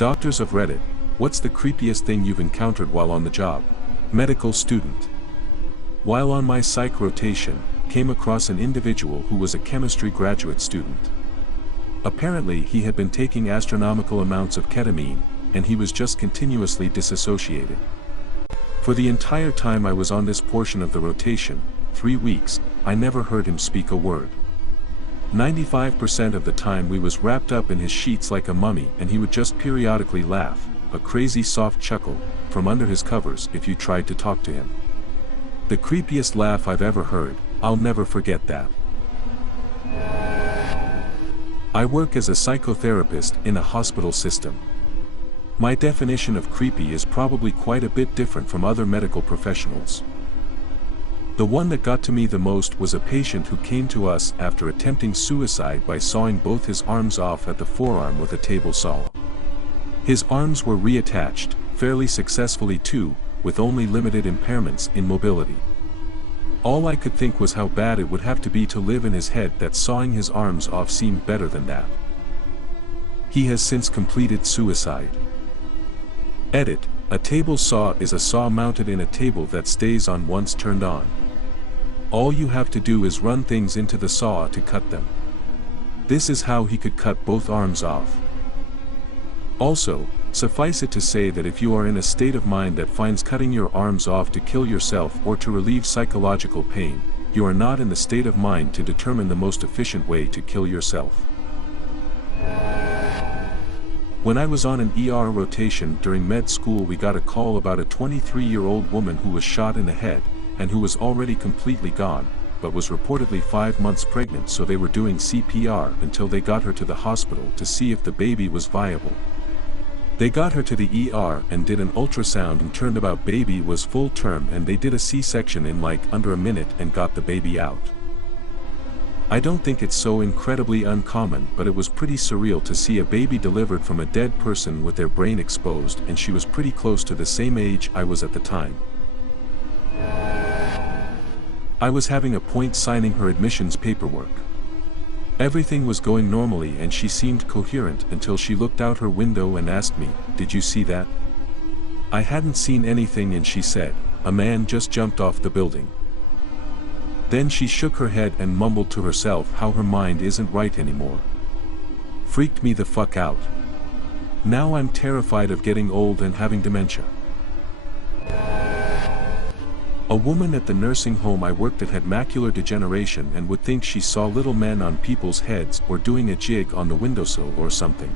Doctors of Reddit, what's the creepiest thing you've encountered while on the job? Medical student. While on my psych rotation, came across an individual who was a chemistry graduate student. Apparently he had been taking astronomical amounts of ketamine, and he was just continuously disassociated. For the entire time I was on this portion of the rotation, 3 weeks, I never heard him speak a word. 95% of the time we was wrapped up in his sheets like a mummy, and he would just periodically laugh, a crazy soft chuckle, from under his covers if you tried to talk to him. The creepiest laugh I've ever heard, I'll never forget that. I work as a psychotherapist in a hospital system. My definition of creepy is probably quite a bit different from other medical professionals. The one that got to me the most was a patient who came to us after attempting suicide by sawing both his arms off at the forearm with a table saw. His arms were reattached, fairly successfully too, with only limited impairments in mobility. All I could think was how bad it would have to be to live in his head that sawing his arms off seemed better than that. He has since completed suicide. Edit: a table saw is a saw mounted in a table that stays on once turned on. All you have to do is run things into the saw to cut them. This is how he could cut both arms off. Also, suffice it to say that if you are in a state of mind that finds cutting your arms off to kill yourself or to relieve psychological pain, you are not in the state of mind to determine the most efficient way to kill yourself. When I was on an ER rotation during med school, we got a call about a 23-year-old woman who was shot in the head, and who was already completely gone, but was reportedly 5 months pregnant, so they were doing CPR until they got her to the hospital to see if the baby was viable. They got her to the ER and did an ultrasound and turned out baby was full term, and they did a C-section in like under a minute and got the baby out. I don't think it's so incredibly uncommon, but it was pretty surreal to see a baby delivered from a dead person with their brain exposed, and she was pretty close to the same age I was at the time. I was having a point signing her admissions paperwork. Everything was going normally and she seemed coherent until she looked out her window and asked me, "Did you see that?" I hadn't seen anything, and she said, "A man just jumped off the building." Then she shook her head and mumbled to herself how her mind isn't right anymore. Freaked me the fuck out. Now I'm terrified of getting old and having dementia. A woman at the nursing home I worked at had macular degeneration and would think she saw little men on people's heads or doing a jig on the windowsill or something.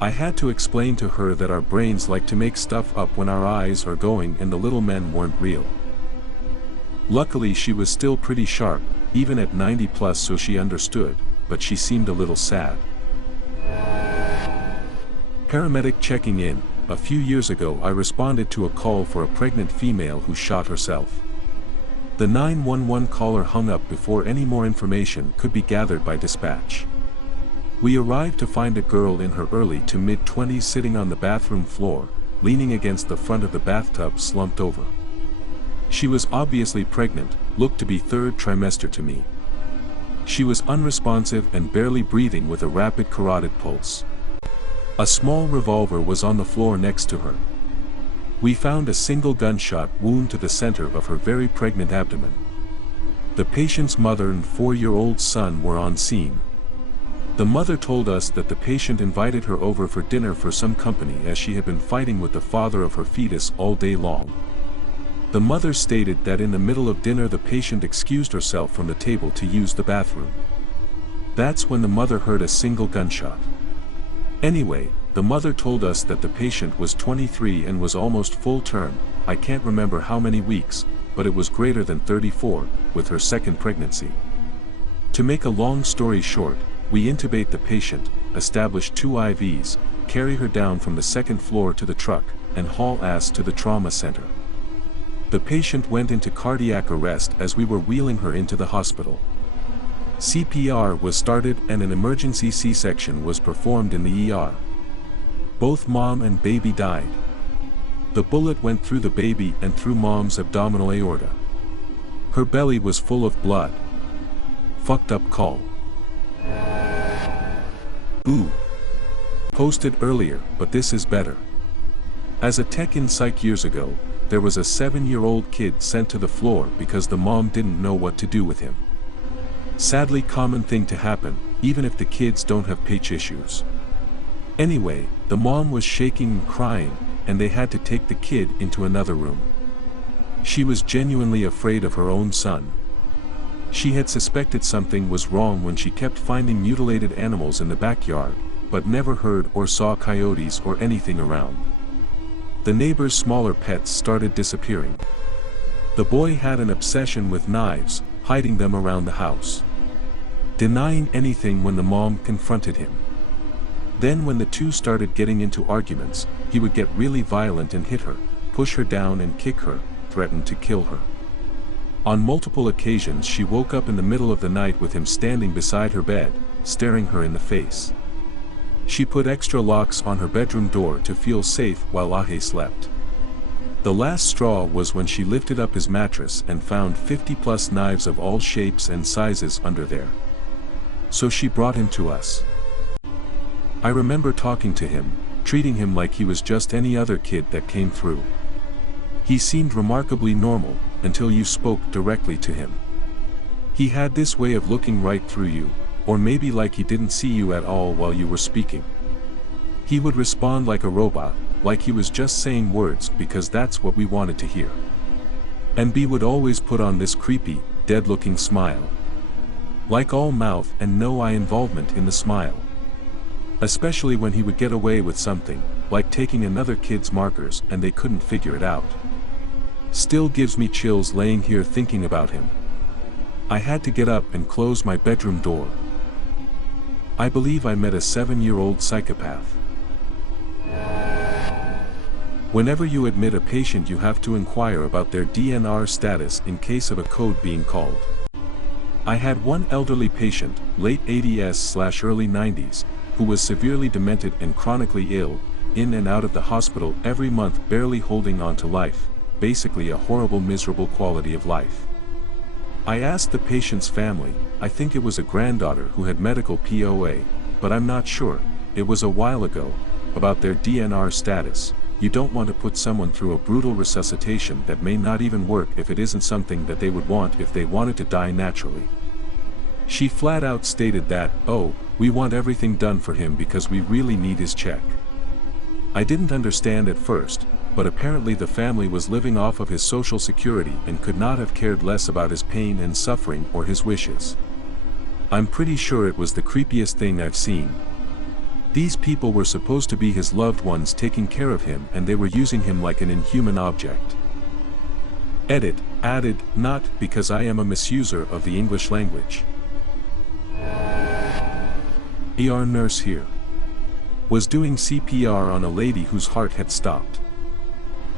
I had to explain to her that our brains like to make stuff up when our eyes are going, and the little men weren't real. Luckily she was still pretty sharp, even at 90 plus, so she understood, but she seemed a little sad. Paramedic checking in. A few years ago I responded to a call for a pregnant female who shot herself. The 911 caller hung up before any more information could be gathered by dispatch. We arrived to find a girl in her early to mid-20s sitting on the bathroom floor, leaning against the front of the bathtub slumped over. She was obviously pregnant, looked to be third trimester to me. She was unresponsive and barely breathing with a rapid carotid pulse. A small revolver was on the floor next to her. We found a single gunshot wound to the center of her very pregnant abdomen. The patient's mother and 4-year-old son were on scene. The mother told us that the patient invited her over for dinner for some company, as she had been fighting with the father of her fetus all day long. The mother stated that in the middle of dinner the patient excused herself from the table to use the bathroom. That's when the mother heard a single gunshot. Anyway, the mother told us that the patient was 23 and was almost full term, I can't remember how many weeks, but it was greater than 34, with her second pregnancy. To make a long story short, we intubate the patient, establish 2 IVs, carry her down from the 2nd floor to the truck, and haul ass to the trauma center. The patient went into cardiac arrest as we were wheeling her into the hospital. CPR was started and an emergency C-section was performed in the ER. Both mom and baby died. The bullet went through the baby and through mom's abdominal aorta. Her belly was full of blood. Fucked up call. Ooh. Posted earlier, but this is better. As a tech in psych years ago, there was a 7-year-old kid sent to the floor because the mom didn't know what to do with him. Sadly common thing to happen, even if the kids don't have pitch issues. Anyway, the mom was shaking and crying, and they had to take the kid into another room. She was genuinely afraid of her own son. She had suspected something was wrong when she kept finding mutilated animals in the backyard, but never heard or saw coyotes or anything around. The neighbor's smaller pets started disappearing. The boy had an obsession with knives, hiding them around the house. Denying anything when the mom confronted him. Then when the two started getting into arguments, he would get really violent and hit her, push her down and kick her, threaten to kill her. On multiple occasions she woke up in the middle of the night with him standing beside her bed, staring her in the face. She put extra locks on her bedroom door to feel safe while Ahe slept. The last straw was when she lifted up his mattress and found 50+ knives of all shapes and sizes under there. So she brought him to us. I remember talking to him, treating him like he was just any other kid that came through. He seemed remarkably normal, until you spoke directly to him. He had this way of looking right through you, or maybe like he didn't see you at all while you were speaking. He would respond like a robot, like he was just saying words because that's what we wanted to hear. And B would always put on this creepy, dead-looking smile. Like all mouth and no eye involvement in the smile. Especially when he would get away with something, like taking another kid's markers and they couldn't figure it out. Still gives me chills laying here thinking about him. I had to get up and close my bedroom door. I believe I met a 7-year-old psychopath. Whenever you admit a patient you have to inquire about their DNR status in case of a code being called. I had one elderly patient, late 80s/early 90s, who was severely demented and chronically ill, in and out of the hospital every month barely holding on to life, basically a horrible miserable quality of life. I asked the patient's family, I think it was a granddaughter who had medical POA, but I'm not sure, it was a while ago, about their DNR status. You don't want to put someone through a brutal resuscitation that may not even work if it isn't something that they would want if they wanted to die naturally. She flat out stated that, oh, we want everything done for him because we really need his check. I didn't understand at first, but apparently the family was living off of his social security and could not have cared less about his pain and suffering or his wishes. I'm pretty sure it was the creepiest thing I've seen. These people were supposed to be his loved ones taking care of him and they were using him like an inhuman object. Edit, added, not because I am a misuser of the English language. ER nurse here. Was doing CPR on a lady whose heart had stopped.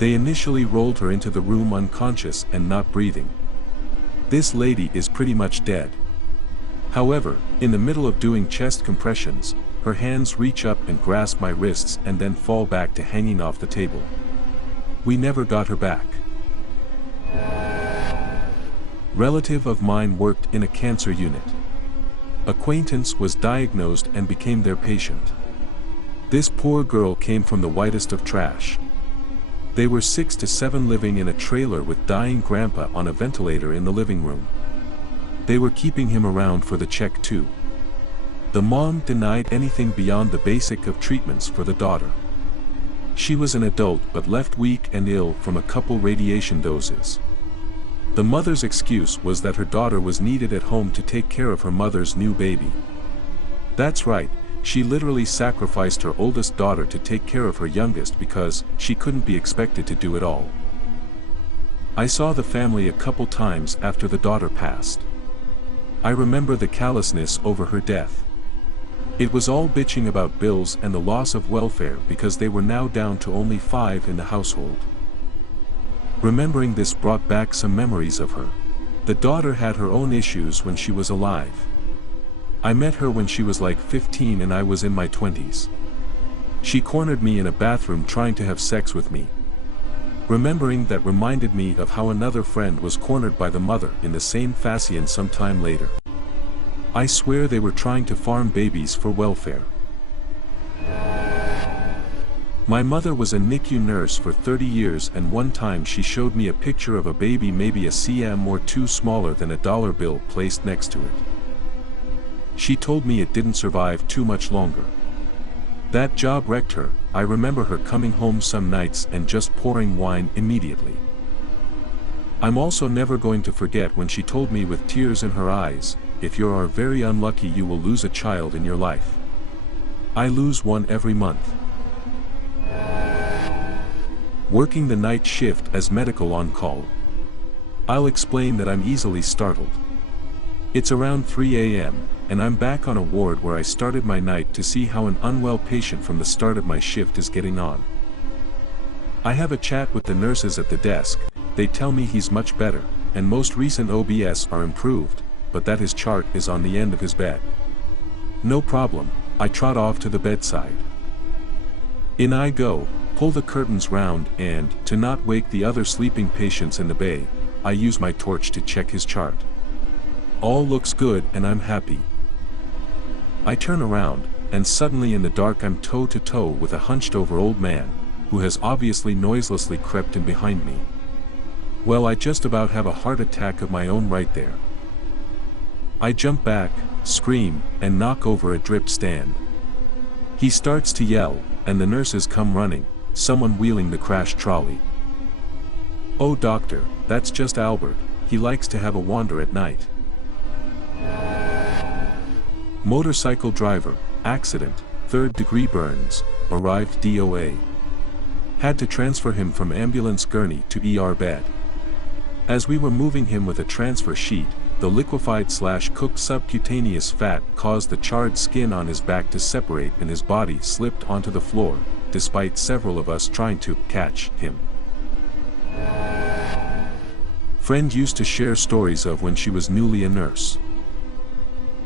They initially rolled her into the room unconscious and not breathing. This lady is pretty much dead. However, in the middle of doing chest compressions, her hands reach up and grasp my wrists and then fall back to hanging off the table. We never got her back. Relative of mine worked in a cancer unit. Acquaintance was diagnosed and became their patient. This poor girl came from the whitest of trash. They were 6 to 7 living in a trailer with dying grandpa on a ventilator in the living room. They were keeping him around for the check too. The mom denied anything beyond the basic of treatments for the daughter. She was an adult but left weak and ill from a couple radiation doses. The mother's excuse was that her daughter was needed at home to take care of her mother's new baby. That's right. She literally sacrificed her oldest daughter to take care of her youngest because she couldn't be expected to do it all. I saw the family a couple times after the daughter passed. I remember the callousness over her death. It was all bitching about bills and the loss of welfare because they were now down to only 5 in the household. Remembering this brought back some memories of her. The daughter had her own issues when she was alive. I met her when she was like 15 and I was in my 20s. She cornered me in a bathroom trying to have sex with me. Remembering that reminded me of how another friend was cornered by the mother in the same fashion sometime later. I swear they were trying to farm babies for welfare. My mother was a NICU nurse for 30 years, and one time she showed me a picture of a baby maybe a cm or two smaller than a dollar bill placed next to it. She told me it didn't survive too much longer. That job wrecked her. I remember her coming home some nights and just pouring wine immediately. I'm also never going to forget when she told me with tears in her eyes, if you are very unlucky you will lose a child in your life. I lose one every month. Working the night shift as medical on-call. I'll explain that I'm easily startled. It's around 3 a.m., and I'm back on a ward where I started my night to see how an unwell patient from the start of my shift is getting on. I have a chat with the nurses at the desk. They tell me he's much better, and most recent OBS are improved, but that his chart is on the end of his bed. No problem, I trot off to the bedside. In I go, pull the curtains round and, to not wake the other sleeping patients in the bay, I use my torch to check his chart. All looks good and I'm happy. I turn around, and suddenly in the dark I'm toe to toe with a hunched over old man, who has obviously noiselessly crept in behind me. Well, I just about have a heart attack of my own right there. I jump back, scream, and knock over a drip stand. He starts to yell, and the nurses come running, someone wheeling the crashed trolley. Oh doctor, that's just Albert, he likes to have a wander at night. Motorcycle driver, accident, 3rd-degree burns, arrived DOA. Had to transfer him from ambulance gurney to ER bed. As we were moving him with a transfer sheet, the liquefied/cooked subcutaneous fat caused the charred skin on his back to separate and his body slipped onto the floor, despite several of us trying to catch him. Friend used to share stories of when she was newly a nurse.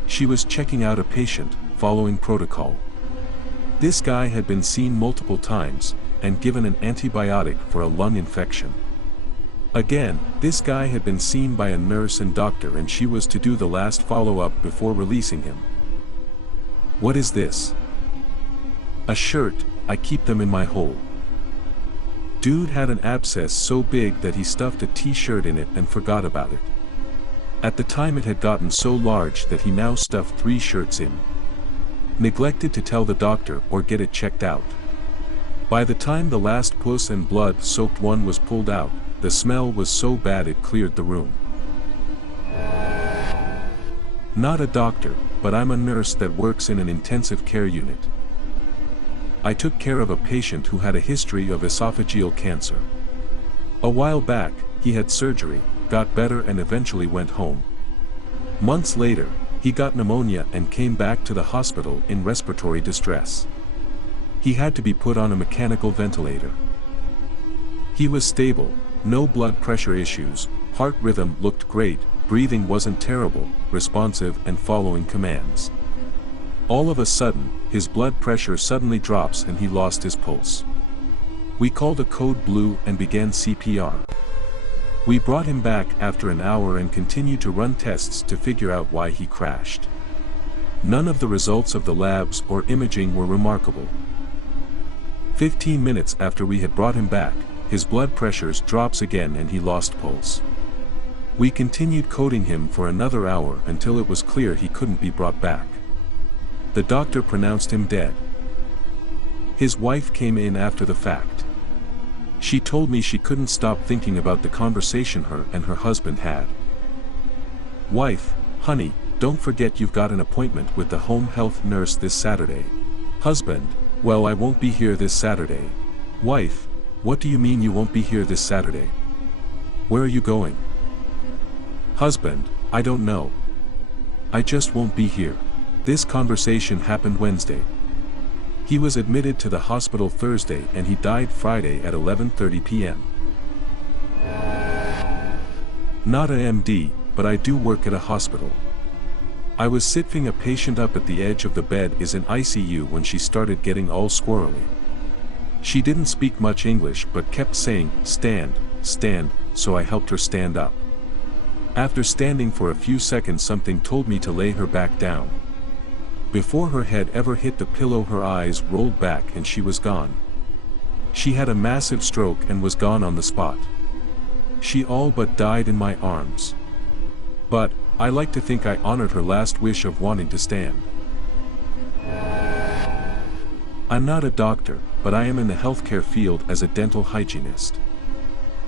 She was checking out a patient, following protocol. This guy had been seen multiple times, and given an antibiotic for a lung infection. Again, this guy had been seen by a nurse and doctor, and she was to do the last follow-up before releasing him. What is this? A shirt, I keep them in my hole. Dude had an abscess so big that he stuffed a t-shirt in it and forgot about it. At the time it had gotten so large that he now stuffed 3 shirts in. Neglected to tell the doctor or get it checked out. By the time the last puss and blood-soaked one was pulled out, the smell was so bad it cleared the room. Not a doctor, but I'm a nurse that works in an intensive care unit. I took care of a patient who had a history of esophageal cancer. A while back, he had surgery, got better and eventually went home. Months later, he got pneumonia and came back to the hospital in respiratory distress. He had to be put on a mechanical ventilator. He was stable, no blood pressure issues, heart rhythm looked great, breathing wasn't terrible, responsive and following commands. All of a sudden, his blood pressure suddenly drops and he lost his pulse. We called a code blue and began CPR. We brought him back after an hour and continued to run tests to figure out why he crashed. None of the results of the labs or imaging were remarkable. 15 minutes after we had brought him back, his blood pressures drops again and he lost pulse. We continued coding him for another hour until it was clear he couldn't be brought back. The doctor pronounced him dead. His wife came in after the fact. She told me she couldn't stop thinking about the conversation her and her husband had. Wife, honey, don't forget you've got an appointment with the home health nurse this Saturday. Husband, well, I won't be here this Saturday. Wife, what do you mean you won't be here this Saturday? Where are you going? Husband, I don't know. I just won't be here. This conversation happened Wednesday. He was admitted to the hospital Thursday and he died Friday at 11:30 p.m. Not a MD, but I do work at a hospital. I was sitting a patient up at the edge of the bed is in ICU when she started getting all squirrely. She didn't speak much English but kept saying, stand, stand, so I helped her stand up. After standing for a few seconds something told me to lay her back down. Before her head ever hit the pillow her eyes rolled back and she was gone. She had a massive stroke and was gone on the spot. She all but died in my arms. But, I like to think I honored her last wish of wanting to stand. I'm not a doctor, but I am in the healthcare field as a dental hygienist.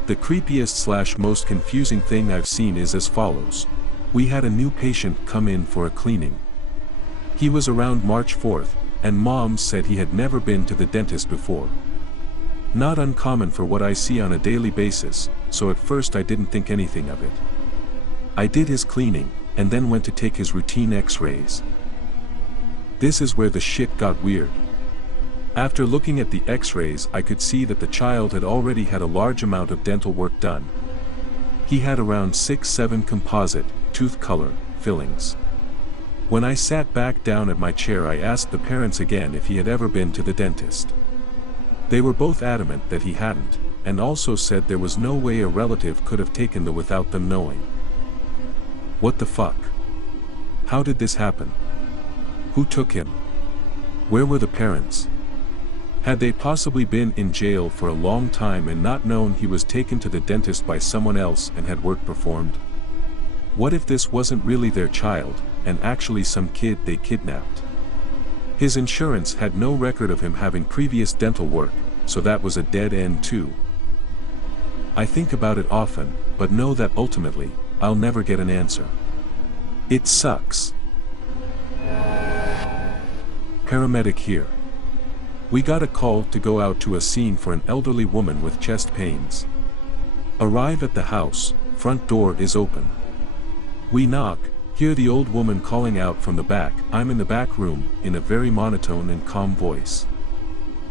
The creepiest / most confusing thing I've seen is as follows. We had a new patient come in for a cleaning. He was around March 4th, and Mom said he had never been to the dentist before. Not uncommon for what I see on a daily basis, so at first I didn't think anything of it. I did his cleaning, and then went to take his routine x-rays. This is where the shit got weird. After looking at the x-rays, I could see that the child had already had a large amount of dental work done. He had around 6-7 composite, tooth color, fillings. When I sat back down at my chair, I asked the parents again if he had ever been to the dentist. They were both adamant that he hadn't, and also said there was no way a relative could have taken the without them knowing. What the fuck? How did this happen? Who took him? Where were the parents? Had they possibly been in jail for a long time and not known he was taken to the dentist by someone else and had work performed? What if this wasn't really their child, and actually some kid they kidnapped? His insurance had no record of him having previous dental work, so that was a dead end too. I think about it often, but know that ultimately, I'll never get an answer. It sucks. Paramedic here. We got a call to go out to a scene for an elderly woman with chest pains. Arrive at the house, front door is open. We knock, hear the old woman calling out from the back, "I'm in the back room," in a very monotone and calm voice.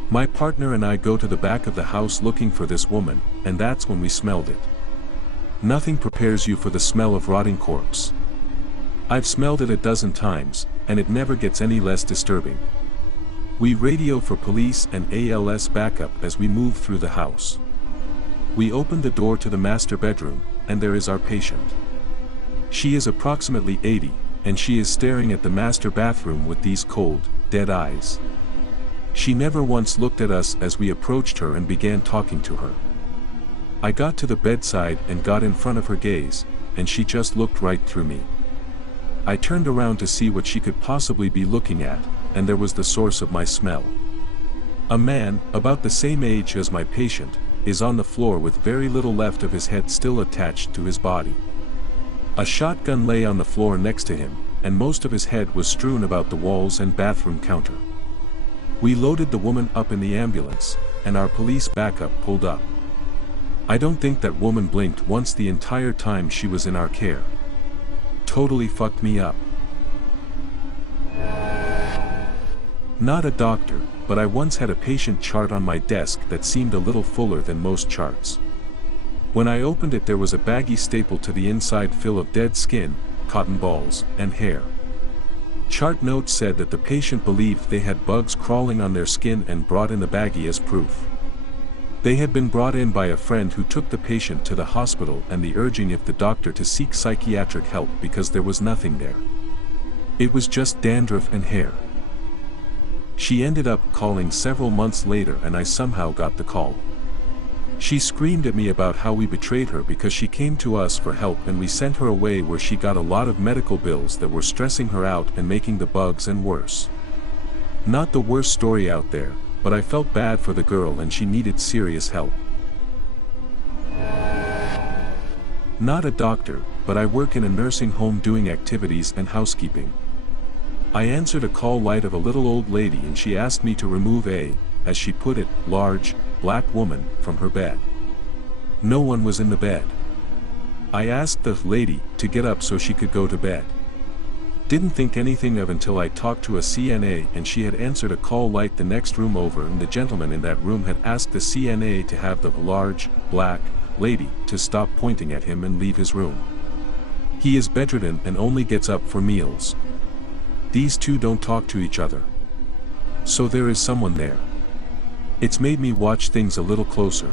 My partner and I go to the back of the house looking for this woman, and that's when we smelled it. Nothing prepares you for the smell of rotting corpse. I've smelled it a dozen times, and it never gets any less disturbing. We radio for police and ALS backup as we move through the house. We open the door to the master bedroom, and there is our patient. She is approximately 80, and she is staring at the master bathroom with these cold, dead eyes. She never once looked at us as we approached her and began talking to her. I got to the bedside and got in front of her gaze, and she just looked right through me. I turned around to see what she could possibly be looking at, and there was the source of my smell. A man, about the same age as my patient, is on the floor with very little left of his head still attached to his body. A shotgun lay on the floor next to him, and most of his head was strewn about the walls and bathroom counter. We loaded the woman up in the ambulance, and our police backup pulled up. I don't think that woman blinked once the entire time she was in our care. Totally fucked me up. Not a doctor, but I once had a patient chart on my desk that seemed a little fuller than most charts. When I opened it, there was a baggie stapled to the inside full of dead skin, cotton balls, and hair. Chart notes said that the patient believed they had bugs crawling on their skin and brought in the baggie as proof. They had been brought in by a friend who took the patient to the hospital and the urging if the doctor to seek psychiatric help because there was nothing there. It was just dandruff and hair. She ended up calling several months later and I somehow got the call. She screamed at me about how we betrayed her because she came to us for help and we sent her away where she got a lot of medical bills that were stressing her out and making the bugs and worse. Not the worst story out there, but I felt bad for the girl and she needed serious help. Not a doctor, but I work in a nursing home doing activities and housekeeping. I answered a call light of a little old lady and she asked me to remove a, as she put it, large, black woman from her bed. No one was in the bed. I asked the lady to get up so she could go to bed. Didn't think anything of until I talked to a CNA and she had answered a call light the next room over and the gentleman in that room had asked the CNA to have the large, black, lady to stop pointing at him and leave his room. He is bedridden and only gets up for meals. These two don't talk to each other. So there is someone there. It's made me watch things a little closer.